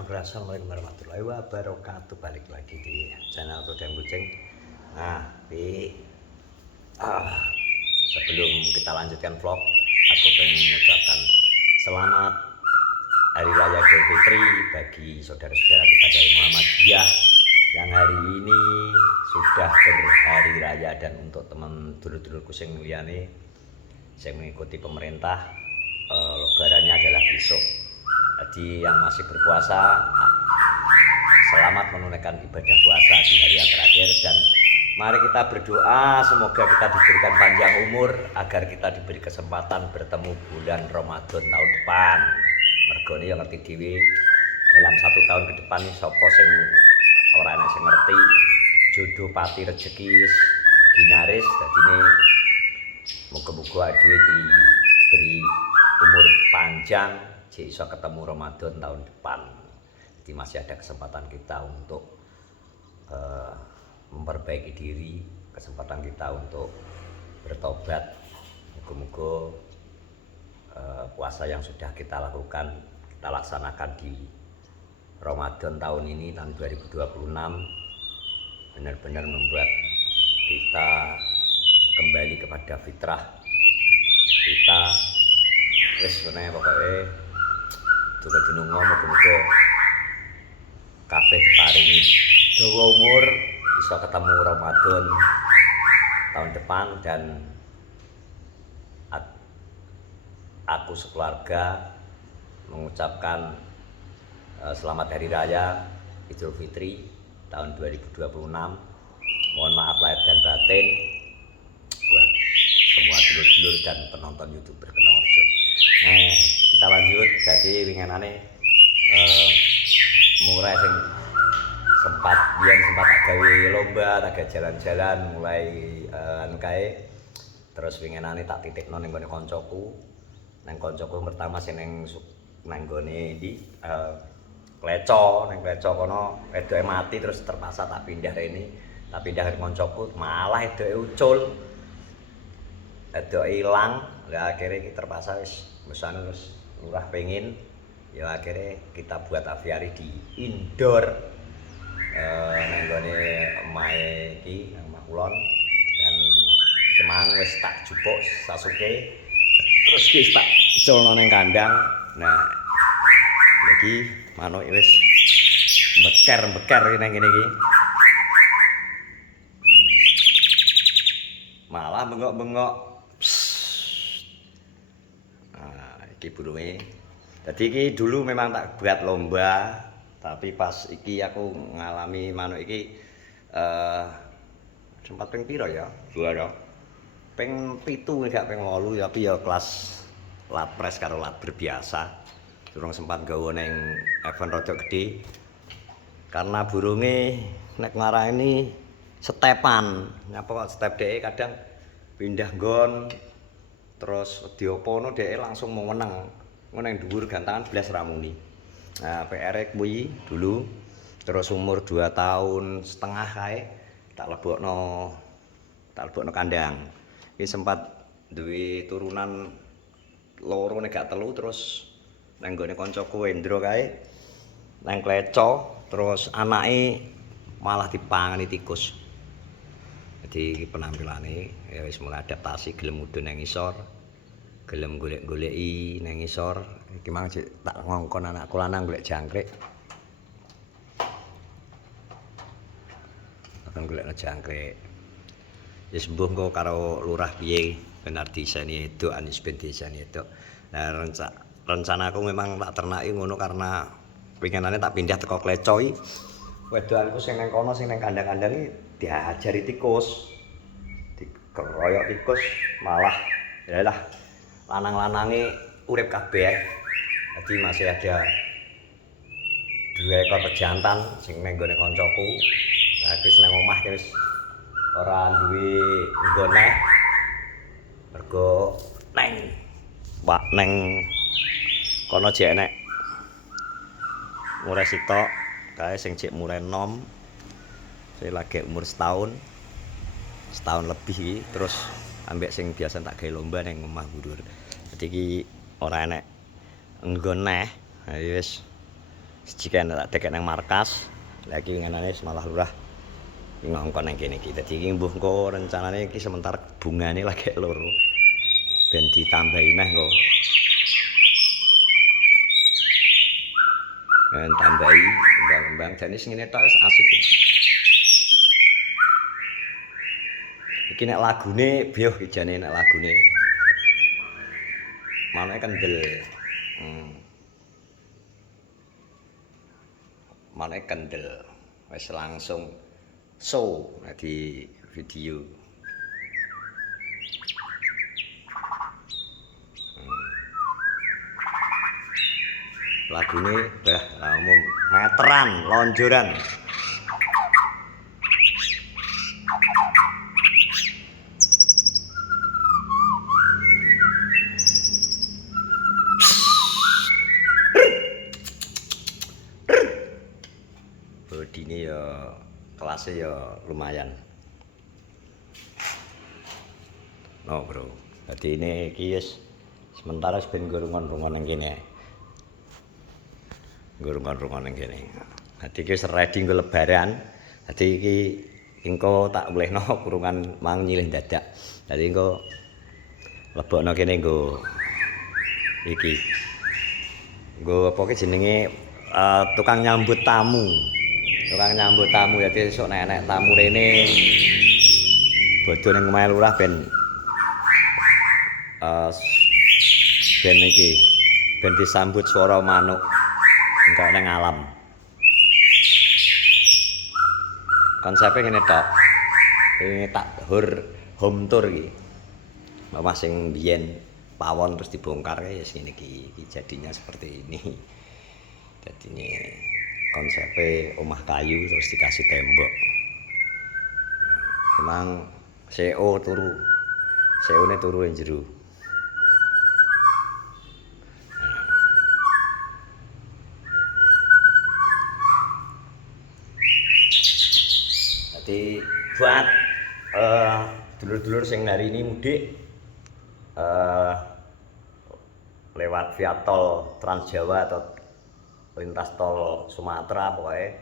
Assalamualaikum warahmatullahi wabarakatuh. Balik lagi di channel Kodam Kucing. Nah, sebelum kita lanjutkan vlog, aku pengen mengucapkan selamat Hari Raya Idul Fitri bagi saudara-saudara kita dari Muhammadiyah yang hari ini sudah berhari raya, dan untuk teman dulur-dulurku sing liyane saya mengikuti pemerintah, lebarannya adalah besok. Jadi yang masih berpuasa, selamat menunaikan ibadah puasa di hari yang terakhir, dan mari kita berdoa semoga kita diberikan panjang umur agar kita diberi kesempatan bertemu bulan Ramadan tahun depan. Mergone yang ngerti dhewe dalam 1 tahun ke depan ini sapa sing ora enak sing ngerti, jodoh pati rezeki wis ginaris. Dadine muga-muga dhewe diberi umur panjang, iso ketemu Ramadan tahun depan. Jadi masih ada kesempatan kita untuk memperbaiki diri, kesempatan kita untuk bertobat. Moga-moga puasa yang sudah kita lakukan, kita laksanakan di Ramadan tahun ini, tahun 2026, benar-benar membuat kita kembali kepada fitrah kita. Wis sebenarnya pokoknya juga dinungo muga-muga kabeh paringi dawa umur, bisa ketemu Ramadan tahun depan, dan aku sekeluarga mengucapkan selamat Hari Raya Idul Fitri tahun 2026. Mohon maaf lahir dan batin buat semua dulur-dulur dan penonton YouTube Berkenawarjo. Nah, kita lanjut. Jadi winginane mulai sing sempat gawe lomba, tak jalan-jalan mulai kae. Terus winginane tak titikno ning gone koncoku. Nang koncoku pertama sing nang gone ndi Kleco, nang Kleco kono wedoke mati, terus terpaksa tak pindah rene. Tak pindah ke koncoku, malah wedoke ucul. Wedoke ilang. Lah akhirnya kita terpaksa wis mesane terus lurah pengen, ya akhirnya kita buat aviari di indoor nang gone omahe iki nang omah kulon, dan kemang wis tak jupuk Sasuke, terus wis tak culno nang kandang. Nah lagi manuk wis beker nang ngene iki, malah bengok-bengok. Iki burunge. Jadi iki dulu memang tak buat lomba, tapi pas iki aku ngalami manuk iki sempat ping piro ya? Juara. Ping 7 gak ping 8, tapi ya kelas lapres karo latber biasa. Durung sempat gawa ning event rada gede. Karena burunge nek ngarani stepan. Nyapa kok step dhek kadang pindah nggon. Terus diopono dhek langsung mau meneng. Ngono ning dhuwur gantangan blas ramuni. Nah, PR kuwi dulu terus umur 2 tahun setengah kae tak lebokno kandang. Iki sempat duwe turunan loro nek gak telu, terus nang gone kancaku Wendro kae nang Kleco, terus anake malah dipangani tikus. Jadi penampilane ya wis mulai adaptasi, gelem mudhun nang ngisor, gelem golek-goleki nang ngisor. Iki mang tak ngongkon anakku lanang golek jangkrik. Akan golekno jangkrik. Wis mbuh engko karo lurah piye benar diseni edok, Anis ben diseni edok. Nah, rencanaku memang tak ternaki ngono karena pinginane tak pindah teko Kleco iki. Wedokanku sing nang kono, sing nang kandang-kandang iki diajari tikus. Dikeroyok tikus, malah yalah lanang-lanange urip kabeh. Jadi masih ada 2 ekor pejantan sing nang gone kancaku. Nah, wis nang omah wis ora duwe nggon neh. Mergo neng kono jek enek murai sitok kae sing jek murai nom. Saya lagi umur setahun lebih iki, terus ambek sing biasa tak gawe lomba ning omah Budur. Jadi iki ora enek nggon neh. Wis Siji kan tak dekek nang markas. Lagi ngenane malah lurah ngongkon nang kene iki. Dadi iki mbuh engko rencanane iki sementara bungane lagi loro. Ben ditambahi neh engko. Ben tambahi kembang-kembang jane sing ngene tok wis asik. Iki nek lagune bioh ijane nek lagune. Manake kendel. Manake kendel. Wis langsung show di video. Lagune bah umum meteran, lonjoran. Bodine ya kelasnya ya lumayan. No bro, jadi ini kies sementara ben gurungan-rungan yang gini, gurungan-rungan yang gini. Jadi kies ready ke lebaran, jadi ki engko tak boleh no kurungan mang nyilih dadak. Jadi engko lebok no kene engko iki, engko apa jenenge tukang nyambut tamu. Tukang nyambut tamu jadi esuk nek tamu rene bodho ning omahe lurah ben iki ben disambut swara manuk engko ning alam. Konsepnya ngene tok. Ini tak home tour iki. Omah sing biyen pawon terus dibongkar ya ngene iki jadinya seperti ini. Jadinya konsepnya omah kayu terus dikasih tembok. Emang CEO turu. CEO-ne turu ing jero. Jadi buat dulur-dulur sing hari ini mudik lewat via tol Trans Jawa atau lintas tol Sumatera, pokoknya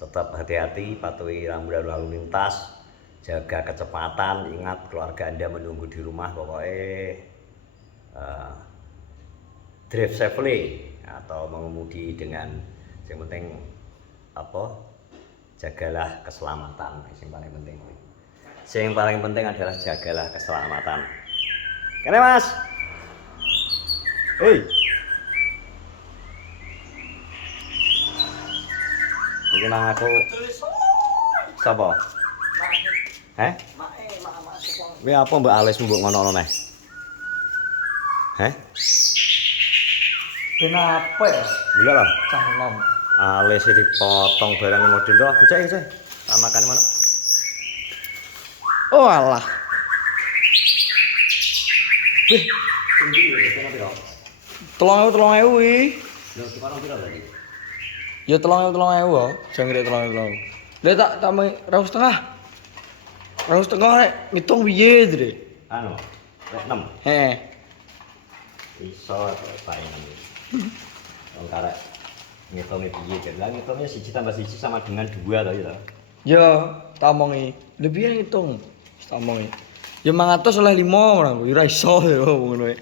tetap hati-hati, patuhi rambu lalu lintas, jaga kecepatan, ingat keluarga Anda menunggu di rumah, pokoknya drive safely atau mengemudi dengan yang penting apa, jagalah keselamatan, yang paling penting. Yang paling penting adalah jagalah keselamatan. Kene Mas. Hei. Iki nang aku. Sapa? Heh? Kuwi apa mbok alis mbok ngono-ngono neh? Heh? Kenapa ya? Gila lah. Cah nom. Alis dipotong barang model to, bocah iki. Tak makane manuk. Oh alah. Wih, Tinggi ya, kena piro? 3.000 iki. Lho, sekarang piro lagi? Ya 3.000 kok, jangkrik 3.000. Lah tak mau 2,5. 2,5 rek ngitung piye, Dre? Anu, rek 6. Heh. Iso palingan. Wong karek ngitungnya piye kan? Lah ngitungnya 1 tambah 1 sama dengan 2 tau ya. Ya, tak omongi. Lebih ngitung. Wis tak omongi. Ya 500 oleh 5 ora kok ora iso ya ngono ae.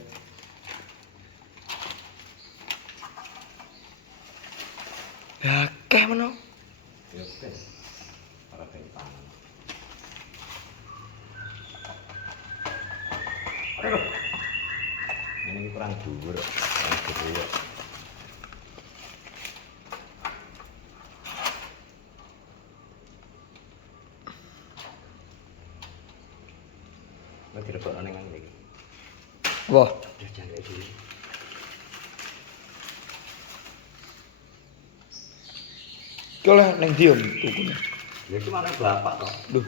Ya akeh meno. Ya ben. Ora ben pangan. Aduh. Ini kurang dhuwur. Kurang dhuwur. Nek direbokno ning ngene iki. Wah, Wis jangkrik iki. ki oleh ning ndi om tukune? Ya iki mana bapak to? Duh.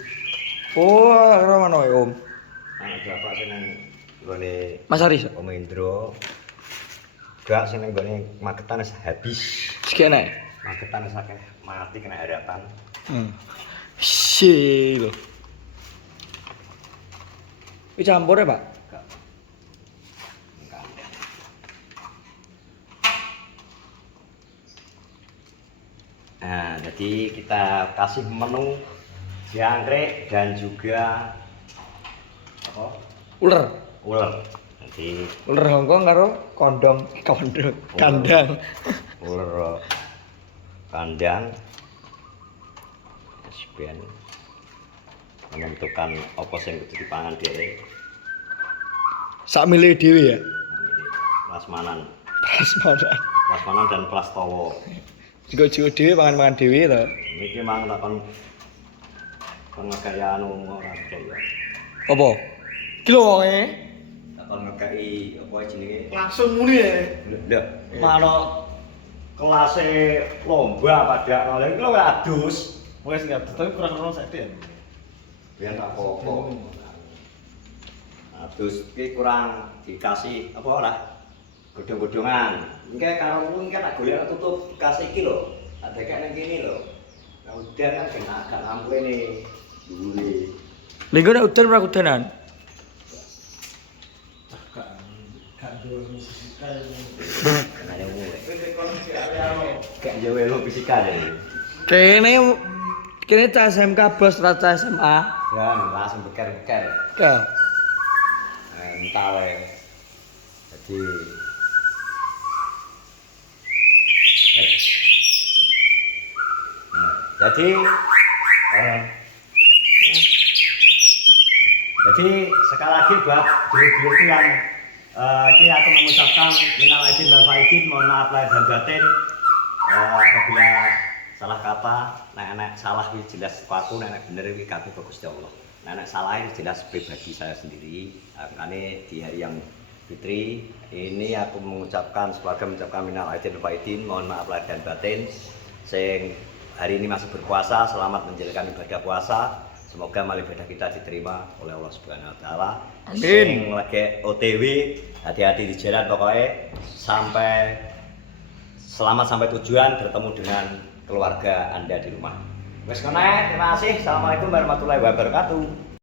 Oh, ora mana wae om. Anak bapak sing nang nggone Mas Aris. Om Indro. Gak sing nang nggone Magetan wis habis. Sekene. Magetan wis akeh mati kena haratan. Si lho. Iki campur ya, Pak? Gak. Enggak. Nah, jadi kita kasih menu jangkrik dan juga apa? Ular. Ular. Jadi Ular Hongkong karo kandang. ular kandang sepian menentukan apa sing kudu dipangan dhewe. Sak milih dhewe ya. Prasmanan. Prasmanan. Dan prastawa. Jika jiwa dhewe pangan-pangan dhewe to. Iki mang takon pengegayaan umum ora gaya. Apa? Ki lho wonge Takon ngegai apa jenenge? langsung muni ya. Lho, manut kelase lomba pada lha iki lho adus. Wes enggak, tapi kurang-kurang sakit ya. Biar tak apa-apa. Adus iki kurang dikasih apa ora? Godhong-godhongan. Engke karo ngono engke tak golek tutup dikasih iki lho. Ada kayak nang kene lho. Nah, udan kan kena agak lampu ini. Dhuwure. Lha nek udan ora udanan. Ada mulai. Kayak jauh lo fisika deh. Kene cah SMK bos ra cah SMA. Ya, langsung beker-beker. Ka. Entah wae. Jadi jadi sekali lagi buat dulur-dulur yang ini aku mengucapkan minal aidin wal faizin, mohon maaf lahir dan batin apabila salah kata, nek salah ini jelas aku, nek bener ini kabeh bagus ya Allah. Nek salah ini jelas pribadi saya sendiri. Makanya di hari yang Fitri ini aku mengucapkan minal aidin wal faizin, mohon maaf lahir dan batin. Sing hari ini masih berpuasa, selamat menjalankan ibadah puasa. Semoga amal ibadah kita diterima oleh Allah Subhanahu wa taala. Amin. Sing lagi OTW, hati-hati di jalan pokoknya selamat sampai tujuan, bertemu dengan keluarga Anda di rumah. Wes kene, terima kasih. Assalamualaikum warahmatullahi wabarakatuh.